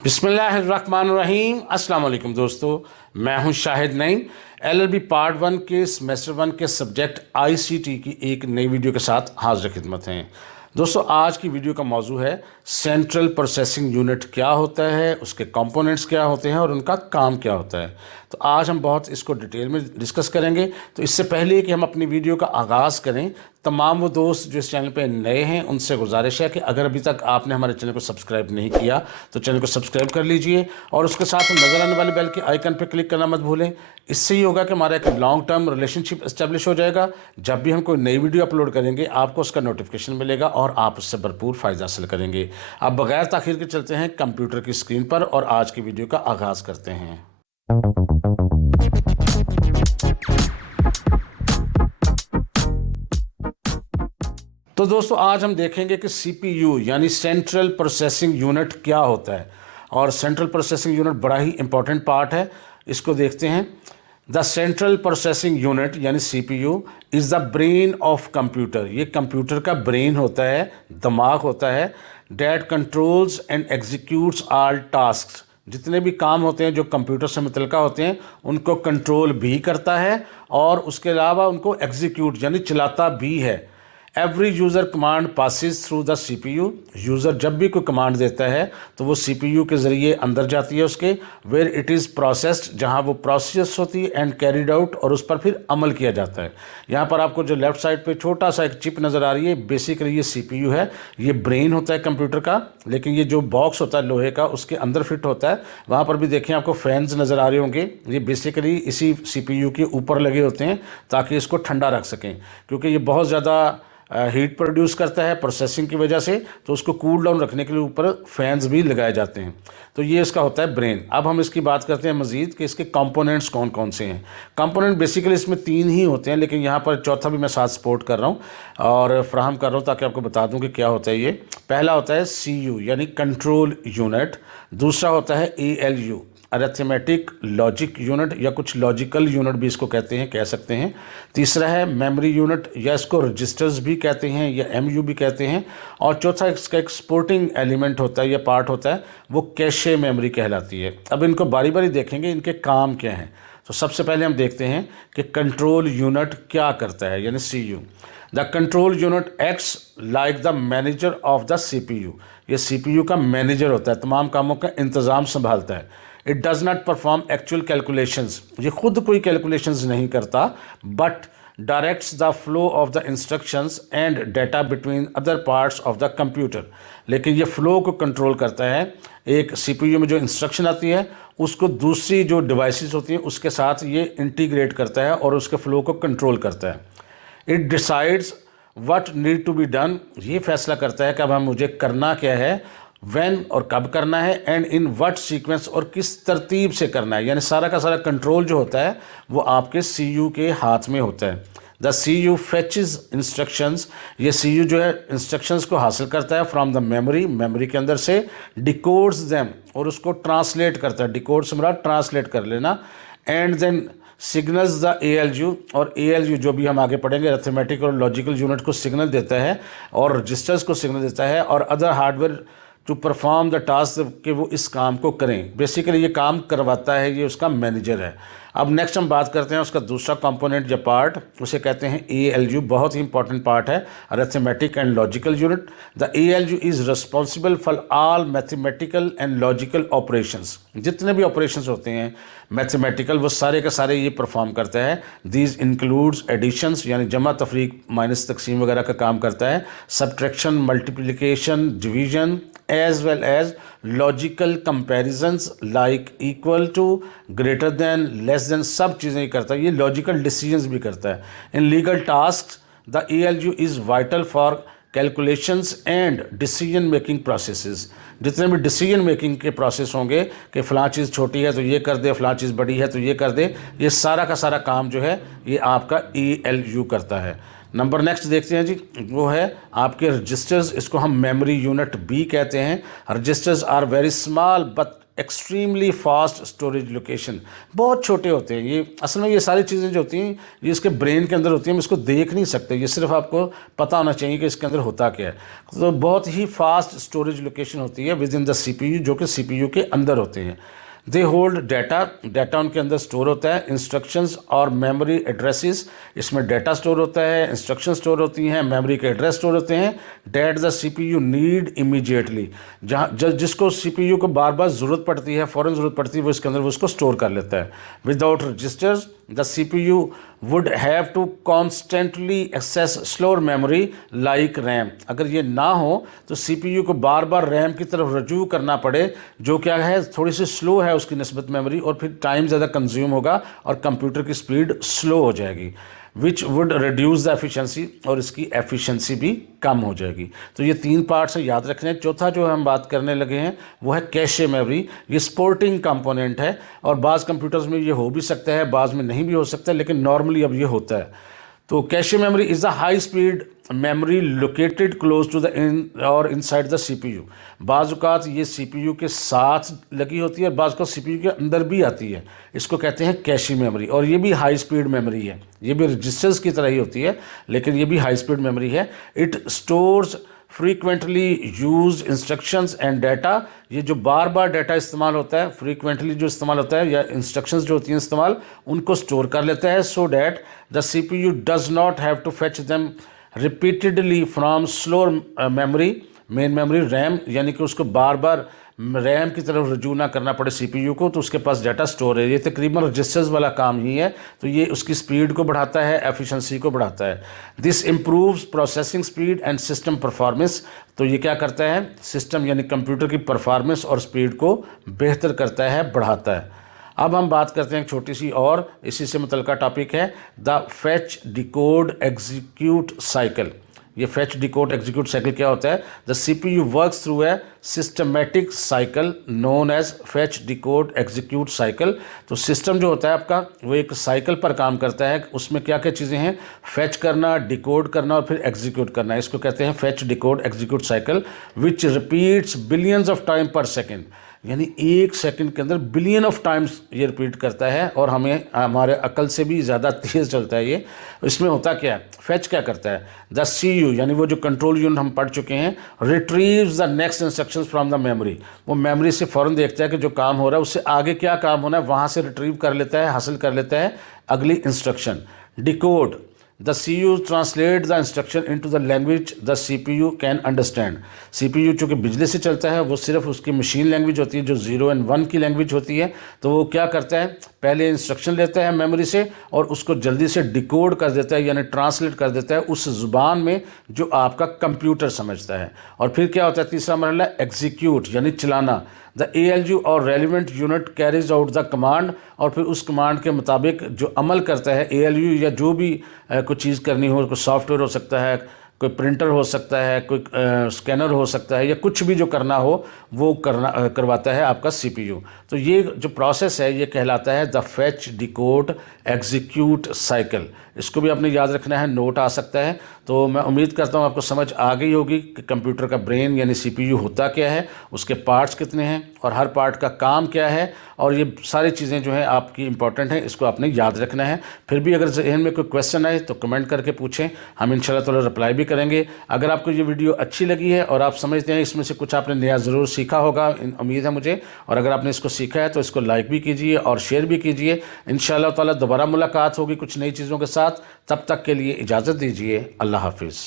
बिस्मिल्लाहिर्रहमानिर्रहीम। अस्सलाम वालेकुम दोस्तों, मैं हूं शाहिद नईम। एलएलबी पार्ट 1 के सेमेस्टर 1 के सब्जेक्ट आईसीटी की एक नई वीडियो के साथ हाजिर खिदमत हैं। दोस्तों, आज की वीडियो का मौजू है सेंट्रल प्रोसेसिंग यूनिट क्या होता है, उसके कंपोनेंट्स क्या होते हैं और उनका काम क्या होता है। तो आज हम बहुत इसको डिटेल में डिस्कस करेंगे। तो इससे पहले कि हम अपनी वीडियो का आगाज़ करें, तमाम वो दोस्त जो इस चैनल पे नए हैं उनसे गुजारिश है कि अगर अभी तक आपने हमारे चैनल को सब्सक्राइब नहीं किया तो चैनल को सब्सक्राइब कर लीजिए और उसके साथ नज़र आने वाली बेल के आइकन पर क्लिक करना मत भूलें। इससे ही होगा कि हमारा एक लॉन्ग टर्म रिलेशनशिप इस्टेब्लिश हो जाएगा। जब भी हम कोई नई वीडियो अपलोड करेंगे आपको उसका नोटिफिकेशन मिलेगा और आप उससे भरपूर फ़ायदा हासिल करेंगे। अब बगैर ताखीर के चलते हैं कंप्यूटर की स्क्रीन पर और आज की वीडियो का आगाज़ करते हैं। तो दोस्तों, आज हम देखेंगे कि सीपीयू यानी सेंट्रल प्रोसेसिंग यूनिट क्या होता है। और सेंट्रल प्रोसेसिंग यूनिट बड़ा ही इंपॉर्टेंट पार्ट है, इसको देखते हैं। द सेंट्रल प्रोसेसिंग यूनिट यानी CPU is the brain of computer. ये कंप्यूटर का ब्रेन होता है, दिमाग होता है। That controls and executes all task. जितने भी काम होते हैं जो कंप्यूटर से मुतल्लिका होते हैं उनको कंट्रोल भी करता है और उसके अलावा उनको एग्जीक्यूट यानी चलाता भी है। Every user command passes through the CPU. User जब भी कोई कमांड देता है तो वो सीपीयू के ज़रिए अंदर जाती है उसके, वेयर इट इज़ प्रोसेस्ड, जहाँ वो प्रोसेस होती है, एंड कैरिड आउट, और उस पर फिर अमल किया जाता है। यहाँ पर आपको जो लेफ़्ट साइड पे छोटा सा एक चिप नज़र आ रही है, बेसिकली ये सीपीयू है। ये ब्रेन होता है कंप्यूटर का, लेकिन ये जो बॉक्स होता है लोहे का उसके अंदर फिट होता है। वहाँ पर भी देखें आपको फैंस नज़र आ रहे होंगे, ये बेसिकली इसी सीपीयू के ऊपर लगे होते हैं ताकि इसको ठंडा रख सकें, क्योंकि ये बहुत ज़्यादा हीट प्रोड्यूस करता है प्रोसेसिंग की वजह से, तो उसको कूल डाउन रखने के लिए ऊपर फैंस भी लगाए जाते हैं। तो ये इसका होता है ब्रेन। अब हम इसकी बात करते हैं मज़ीद कि इसके कंपोनेंट्स कौन कौन से हैं। कंपोनेंट बेसिकली इसमें 3 ही होते हैं, लेकिन यहाँ पर चौथा भी मैं साथ सपोर्ट कर रहा हूँ और फ्राहम कर रहा हूँ ताकि आपको बता दूँ कि क्या होता है ये। पहला होता है CU यानी कंट्रोल यूनिट। दूसरा होता है ALU अरिथमेटिक लॉजिक यूनिट, या कुछ लॉजिकल यूनिट भी इसको कहते हैं, कह सकते हैं। तीसरा है मेमोरी यूनिट, या इसको रजिस्टर्स भी कहते हैं या MU भी कहते हैं। और चौथा इसका एक सपोर्टिंग एलिमेंट होता है या पार्ट होता है, वो कैशे मेमोरी कहलाती है। अब इनको बारी बारी देखेंगे, इनके काम क्या हैं। तो सबसे पहले हम देखते हैं कि कंट्रोल यूनिट क्या करता है, यानी CU। The control unit acts like the manager of the CPU। ये CPU का मैनेजर होता है, तमाम कामों का इंतज़ाम संभालता है। It does not perform actual calculations. ये खुद कोई कैलकुलेशंस नहीं करता, but directs the flow of the instructions and data between other parts of the computer. लेकिन ये फ़्लो को कंट्रोल करता है। एक सीपीयू में जो इंस्ट्रक्शन आती है उसको दूसरी जो डिवाइसेस होती हैं उसके साथ ये इंटीग्रेट करता है और उसके फ़्लो को कंट्रोल करता है। It decides what need to be done. ये फैसला करता है कि अब हम मुझे करना क्या है, व्हेन और कब करना है, एंड इन व्हाट सीक्वेंस और किस तरतीब से करना है। यानी सारा का सारा कंट्रोल जो होता है वो आपके CU के हाथ में होता है। The CU fetches instructions. ये CU जो है इंस्ट्रक्शंस को हासिल करता है फ्रॉम द मेमोरी, मेमोरी के अंदर से, डिकोड्स देम और उसको ट्रांसलेट करता है। डिकोड से मेरा ट्रांसलेट कर लेना। And then signals the ALU, और ALU जो भी हम आगे पढ़ेंगे अरिथमेटिक और लॉजिकल यूनिट को सिग्नल देता है और रजिस्टर्स को सिग्नल देता है और other hardware to perform the task, कि वो इस काम को करें। बेसिकली ये काम करवाता है, ये उसका मैनेजर है। अब नेक्स्ट हम बात करते हैं उसका दूसरा कंपोनेंट या पार्ट, उसे कहते हैं ALU। बहुत ही इंपॉर्टेंट पार्ट है arithmetic and logical unit. The ALU is responsible for all mathematical and logical operations. जितने भी ऑपरेशंस होते हैं मैथमेटिकल वो सारे के सारे ये परफॉर्म करता है। दीज इंक्लूड्स एडिशंस यानी जमा तफरीक माइनस तकसीम वगैरह का काम करता है, subtraction multiplication division, as well as logical comparisons like equal to, greater than, less than, सब चीज़ें ही करता है। ये लॉजिकल डिसीजंस भी करता है। In legal task the ALU is vital for calculations and decision making processes. जितने भी डिसीजन मेकिंग के प्रोसेस होंगे कि फ़लाँ चीज़ छोटी है तो ये कर दे, फ़लाँ चीज़ बड़ी है तो ये कर दे, ये सारा का सारा काम जो है ये आपका ALU करता है। नंबर नेक्स्ट देखते हैं जी, वो है आपके रजिस्टर्स, इसको हम मेमोरी यूनिट बी कहते हैं। Registers are very small but extremely fast storage location, बहुत छोटे होते हैं ये। असल में ये सारी चीज़ें जो होती हैं ये इसके ब्रेन के अंदर होती हैं, हम इसको देख नहीं सकते, ये सिर्फ आपको पता होना चाहिए कि इसके अंदर होता क्या है। तो बहुत ही फास्ट स्टोरेज लोकेशन होती है विद इन द CPU, जो कि CPU के अंदर होते हैं। दे होल्ड डाटा, डाटा उनके अंदर स्टोर होता है। इंस्ट्रक्शंस और मेमोरी एड्रेसेस, इसमें डाटा स्टोर होता है, इंस्ट्रक्शन स्टोर होती हैं, मेमोरी के एड्रेस स्टोर होते हैं। That the CPU need immediately, जहाँ जिसको CPU को बार बार ज़रूरत पड़ती है, फ़ौरन ज़रूरत पड़ती है, वो इसके अंदर वो उसको स्टोर कर लेता है। Without registers the CPU would have to constantly access slower memory like RAM. अगर ये ना हो तो CPU को बार बार रैम की तरफ रजू करना पड़े, जो क्या है थोड़ी सी स्लो है उसकी निस्बत मेमोरी, और फिर टाइम ज़्यादा कंज्यूम होगा और कंप्यूटर की स्पीड स्लो हो जाएगी, which would reduce the efficiency, और इसकी एफिशिएंसी भी कम हो जाएगी। तो ये 3 पार्ट्स है, याद रखने। चौथा जो हम बात करने लगे हैं वो है कैशे मेमोरी। ये सपोर्टिंग कंपोनेंट है और बाज़ कंप्यूटर्स में ये हो भी सकता है, बाज़ में नहीं भी हो सकता है, लेकिन नॉर्मली अब ये होता है। तो cache memory is a high speed memory located close to the inside the CPU। बाज़ औक़ात ये CPU के साथ लगी होती है और बाज़ औक़ात CPU के अंदर भी आती है, इसको कहते हैं कैशे मेमोरी। और ये भी हाई स्पीड मेमोरी है, ये भी रजिस्टर्स की तरह ही होती है, लेकिन ये भी हाई स्पीड मेमोरी है। It stores frequently use instructions and data, ये जो बार बार डाटा इस्तेमाल होता है, फ्रीक्वेंटली जो इस्तेमाल होता है या इंस्ट्रक्शंस जो होती हैं इस्तेमाल, उनको स्टोर कर लेता है, so that the CPU does not have to fetch them repeatedly from slower memory, main memory RAM, यानी कि उसको बार बार रैम की तरफ रजू ना करना पड़े CPU को, तो उसके पास डाटा स्टोर है। ये तकरीबन रजिस्टर्स वाला काम ही है, तो ये उसकी स्पीड को बढ़ाता है, एफिशिएंसी को बढ़ाता है। This improves processing speed and system performance, तो ये क्या करता है, सिस्टम यानी कंप्यूटर की परफॉर्मेंस और स्पीड को बेहतर करता है, बढ़ाता है। अब हम बात करते हैं एक छोटी सी और इसी से मुतल्लिका टॉपिक है, the fetch decode execute cycle. ये फैच डिकोड एग्जीक्यूट साइकिल क्या होता है? The CPU works through a systematic cycle known as fetch decode execute cycle. तो सिस्टम जो होता है आपका वो एक साइकिल पर काम करता है, उसमें क्या क्या चीज़ें हैं, फैच करना, डिकोड करना और फिर एग्जीक्यूट करना, इसको कहते हैं fetch decode execute cycle, which repeats billions of time पर सेकेंड, यानी 1 सेकंड के अंदर बिलियन ऑफ टाइम्स ये रिपीट करता है और हमें हमारे अकल से भी ज़्यादा तेज़ चलता है ये। इसमें होता क्या है, फैच क्या करता है, द CPU यानी वो जो कंट्रोल यूनिट हम पढ़ चुके हैं, retrieves the next instructions from the memory, वो मेमोरी से फ़ौरन देखता है कि जो काम हो रहा है उससे आगे क्या काम होना है, वहाँ से रिट्रीव कर लेता है, हासिल कर लेता है अगली instruction. Decode, the CPU translate the instruction into the language the CPU can understand. CPU चूँकि बिजली से चलता है, वो सिर्फ उसकी मशीन लैंग्वेज होती है जो 0 और 1 की लैंग्वेज होती है, तो वो क्या करता है, पहले इंस्ट्रक्शन लेता है मेमोरी से और उसको जल्दी से डिकोड कर देता है, यानी ट्रांसलेट कर देता है उस ज़ुबान में जो आपका कंप्यूटर समझता है। और फिर क्या होता है, तीसरा मरहला एग्जीक्यूट यानी चलाना। द ALU और relevant unit carries out the command, और फिर उस कमांड के मुताबिक जो अमल करता है ALU, या जो भी कुछ चीज़ करनी हो, कोई सॉफ्टवेयर हो सकता है, कोई प्रिंटर हो सकता है, कोई स्कैनर हो सकता है, या कुछ भी जो करना हो वो करवाता है आपका CPU। तो ये जो प्रोसेस है ये कहलाता है the fetch decode execute cycle. इसको भी आपने याद रखना है, नोट आ सकता है। तो मैं उम्मीद करता हूँ आपको समझ आ गई होगी कि कंप्यूटर का ब्रेन यानी CPU होता क्या है, उसके पार्ट्स कितने हैं और हर पार्ट का काम क्या है, और ये सारी चीज़ें जो हैं आपकी इंपॉर्टेंट हैं, इसको आपने याद रखना है। फिर भी अगर जहन में कोई क्वेश्चन आए तो कमेंट करके पूछें, हम इंशाल्लाह ताला रिप्लाई भी करेंगे। अगर आपको ये वीडियो अच्छी लगी है और आप समझते हैं इसमें से कुछ आपने नया ज़रूर सीखा होगा, उम्मीद है मुझे, और अगर आपने इसको सीखा है तो इसको लाइक भी कीजिए और शेयर भी कीजिए। इंशाल्लाह ताला दोबारा मुलाकात होगी कुछ नई चीज़ों के साथ, तब तक के लिए इजाज़त दीजिए। अल्लाह हाफिज़।